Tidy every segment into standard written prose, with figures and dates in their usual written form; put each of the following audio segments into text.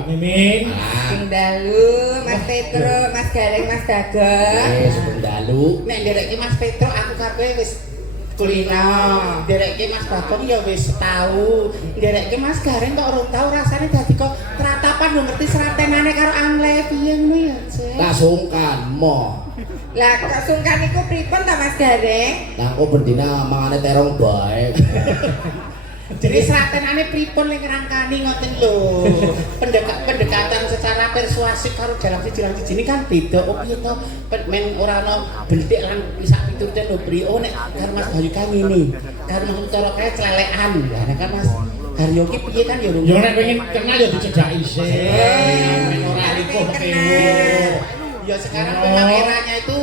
Bu Mimin. Sing dalu Mas Petro, Mas Gareng, Mas Gagah. Wis dalu. Nek nderekke Mas Petro aku kabeh wis kulino. Nderekke Mas Bagong ya wis tau. Nderekke Mas Gareng kok urung tau rasane dadi kok tratapan lho ngerti seratenane karo Angle piye ngono ya, Cek. Tak sungkan mo. Lah kok sungkan iku pripun ta Mas Gareng? Lah kok bendina mangane terong bae. Jadi seratenane pripun ning rangkani ngoten lho. Pendekatan secara persuasif karo dalam siji ini kan beda. Oh piye to? Men ora ana bentik lan sak pituten lho Bri. Oh nek karo Mas Bayu kan ngene. Karo cara kae celelekan. Lah nek kan Mas Haryo ki piye kan ya Yo nek pengen kenal ya dicedhak isih. Men ora riko kewur. Ya sekarang memang eranya itu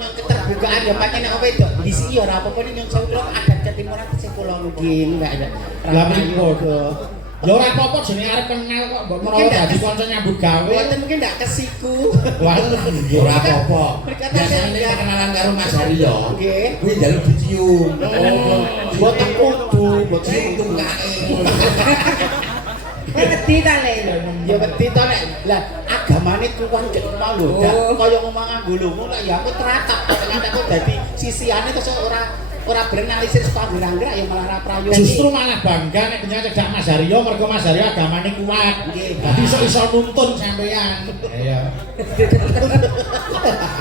keterbukaan ya pancen nek wedok disi ya ora apa-apa ning nyong sewu adat ketimuran sing kula mungkin enggak ada. Lah pripun? Ya ora apa-apa jenenge arep kenal kok mbok menawa dadi kanca nyambut gawe. Mboten mungkin ndak kesiku. Wah, Ora apa-apa. Biasane nek kenalan karo Mas Haryo. Nggih. Kuwi njaluk dicium. Oh, mboten kudu, mboten Itu kae. Wedi ta Le? ya wedi to nek lah agamane kuwan cek mau lho kaya ngomong nganggo lunga lah ya aku teratap nek aku dadi sisihane terus ora berenalisir saka angger-angger ya malah ra prayogi justru malah bangga nek punya cedak Mas Haryo mergo Mas Haryo agamane kuat. Dadi iso nuntun sampean. Iya.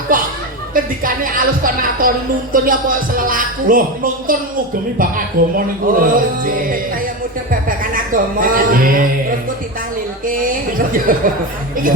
kok kendikane alus kok natoni nuntun ya apa selelaku Loh, nuntun ngugemi bab agama niku lho. Oh, nggih. Saya muda babakan agama. Nggih. Terus ku ditahlilke. iki